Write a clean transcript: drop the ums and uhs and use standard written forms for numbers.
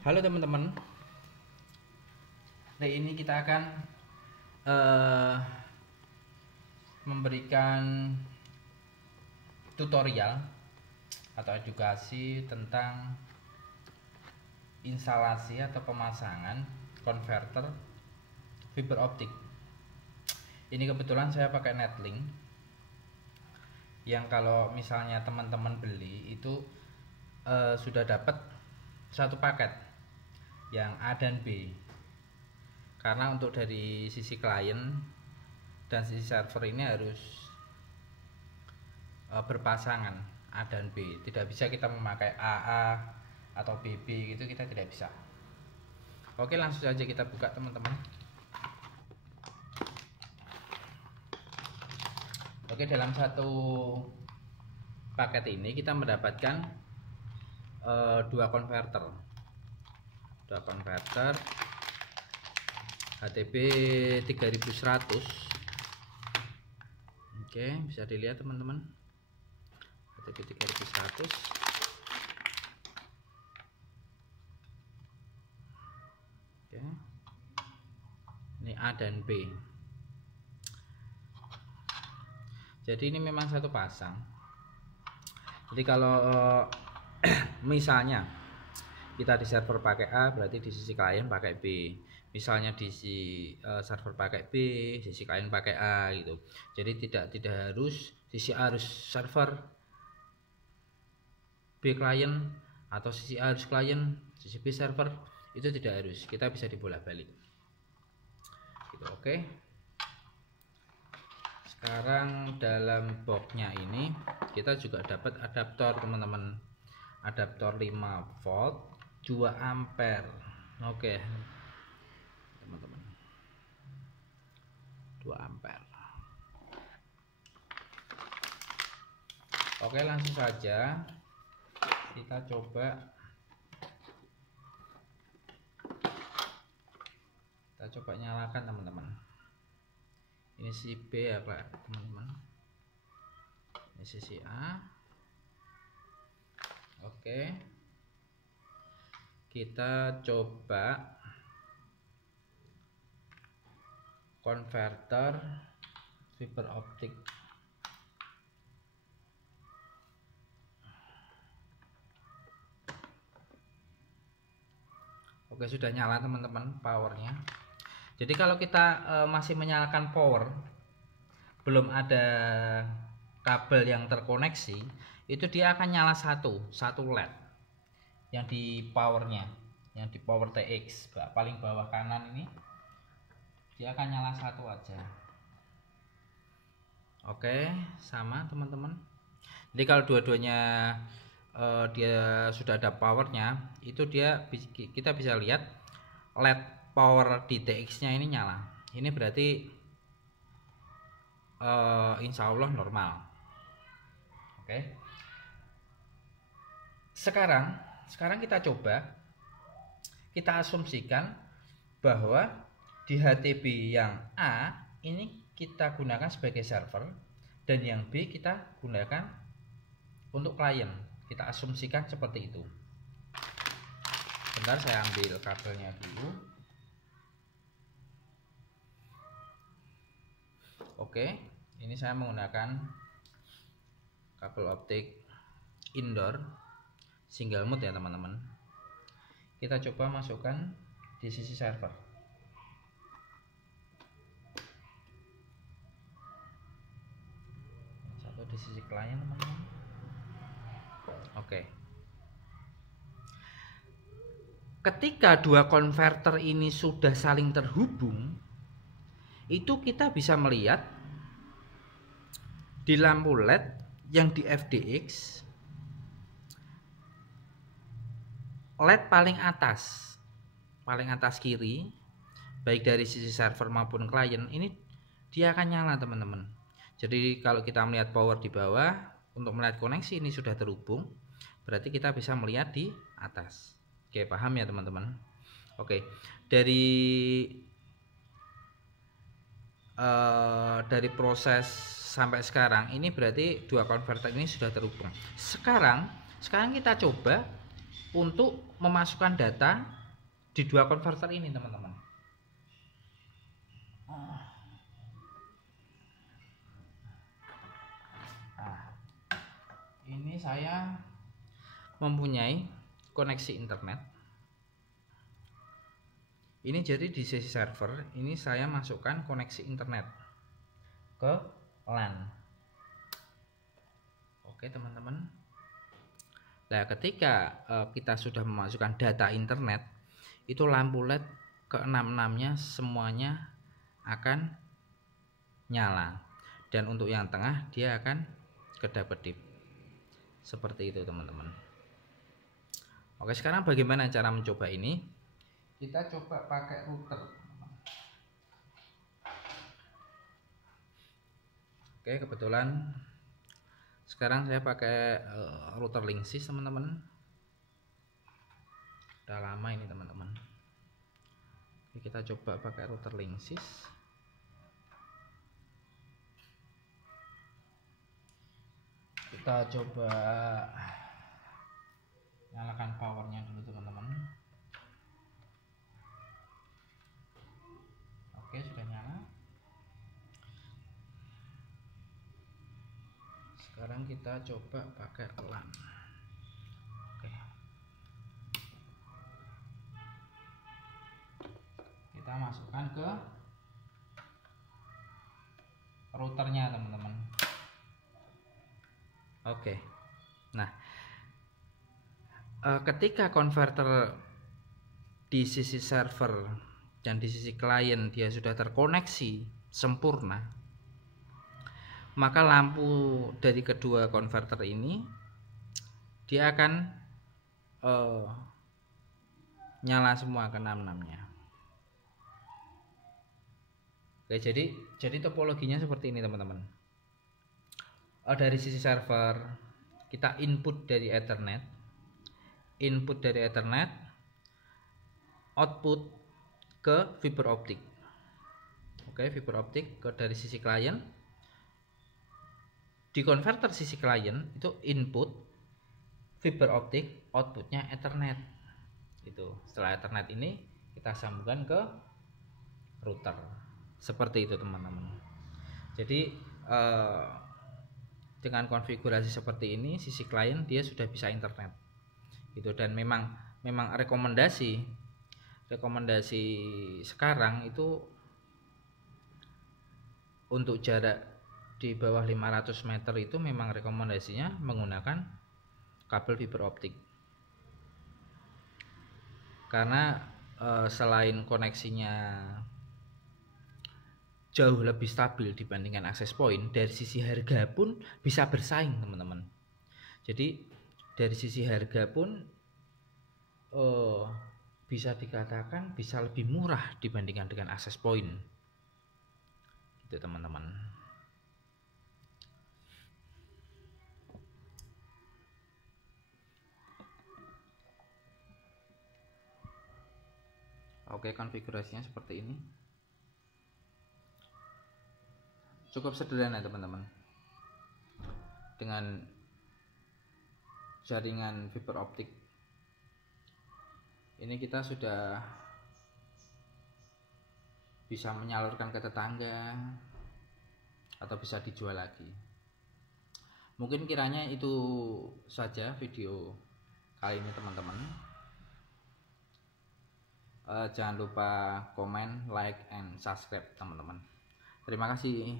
Halo teman-teman, hari ini kita akan memberikan tutorial atau edukasi tentang instalasi atau pemasangan konverter fiber optik. Ini kebetulan saya pakai Netlink, yang kalau misalnya teman-teman beli itu sudah dapat satu paket yang A dan B, karena untuk dari sisi klien dan sisi server ini harus berpasangan A dan B. Tidak bisa kita memakai AA atau BB gitu, kita tidak bisa. Oke, langsung saja kita buka teman-teman. Oke, dalam satu paket ini kita mendapatkan dua konverter HTB 3100. Oke, bisa dilihat teman-teman, HTB 3100. Oke, ini A dan B. Jadi ini memang satu pasang. Jadi kalau misalnya kita di server pakai A, berarti di sisi klien pakai B. Misalnya di sisi server pakai B, sisi klien pakai A gitu. Jadi tidak harus sisi A harus server, B klien, atau sisi A harus klien, sisi B server. Itu tidak harus. Kita bisa dibolak-balik. Gitu, oke. Sekarang dalam boxnya ini kita juga dapat adaptor teman-teman, adaptor 5 volt 2 ampere. Oke teman-teman, 2 ampere. Oke, langsung saja kita coba nyalakan teman-teman. Ini sisi B ya Pak teman-teman, ini sisi A. Oke, kita coba konverter fiber optik. Oke, sudah nyala teman-teman powernya. Jadi kalau kita masih menyalakan power, belum ada kabel yang terkoneksi, itu dia akan nyala satu LED yang di powernya, yang di power TX paling bawah kanan ini, dia akan nyala satu aja. Oke, sama teman-teman. Jadi kalau dua-duanya dia sudah ada powernya, itu kita bisa lihat LED power di TX nya ini nyala. Ini berarti insya Allah normal. Oke, sekarang kita coba, kita asumsikan bahwa di HTB yang A ini kita gunakan sebagai server, dan yang B kita gunakan untuk klien. Kita asumsikan seperti itu. Bentar, saya ambil kabelnya dulu. Oke, ini saya menggunakan kabel optik indoor single mode ya teman-teman. Kita coba masukkan di sisi server. Satu di sisi klien teman-teman. Oke. Ketika dua konverter ini sudah saling terhubung, itu kita bisa melihat di lampu LED yang di FDX, LED paling atas kiri, baik dari sisi server maupun klien, ini dia akan nyala teman-teman. Jadi kalau kita melihat power di bawah, untuk melihat koneksi ini sudah terhubung, berarti kita bisa melihat di atas. Oke, paham ya teman-teman? Oke, dari proses sampai sekarang ini berarti dua konverter ini sudah terhubung. Sekarang kita coba untuk memasukkan data di dua konverter ini, teman-teman. Nah, ini saya mempunyai koneksi internet. Ini jadi di sisi server ini saya masukkan koneksi internet ke LAN. Oke, teman-teman. Nah, ketika kita sudah memasukkan data internet, itu lampu LED ke-66-nya semuanya akan nyala. Dan untuk yang tengah dia akan kedap-kedip. Seperti itu, teman-teman. Oke, sekarang bagaimana cara mencoba ini? Kita coba pakai router. Oke, kebetulan sekarang saya pakai router Linksys, teman-teman. Udah lama ini, teman-teman. Kita coba pakai router Linksys. Kita coba nyalakan powernya dulu, teman-teman. Oke, sudah nyala. Sekarang kita coba pakai LAN. Oke. Kita masukkan ke routernya, teman-teman. Oke. Nah, ketika konverter di sisi server dan di sisi klien dia sudah terkoneksi sempurna, maka lampu dari kedua konverter ini dia akan nyala semua ke 66-nya. Oke, jadi topologinya seperti ini, teman-teman. Dari sisi server kita input dari Ethernet, output ke fiber optik. Oke, fiber optik ke dari sisi klien. Di konverter sisi klien itu input fiber optik, outputnya Ethernet. Itu setelah Ethernet ini kita sambungkan ke router. Seperti itu, teman-teman. Jadi dengan konfigurasi seperti ini sisi klien dia sudah bisa internet gitu. Dan memang rekomendasi sekarang itu untuk jarak di bawah 500 meter itu memang rekomendasinya menggunakan kabel fiber optik, karena selain koneksinya jauh lebih stabil dibandingkan access point, dari sisi harga pun bisa bersaing, teman-teman. Jadi dari sisi harga pun bisa dikatakan bisa lebih murah dibandingkan dengan access point, gitu, teman-teman. Oke, konfigurasinya seperti ini. Cukup sederhana, teman-teman. Dengan jaringan fiber optik ini kita sudah bisa menyalurkan ke tetangga atau bisa dijual lagi. Mungkin kiranya itu saja video kali ini, teman-teman. Jangan lupa komen, like, and subscribe, teman-teman. Terima kasih.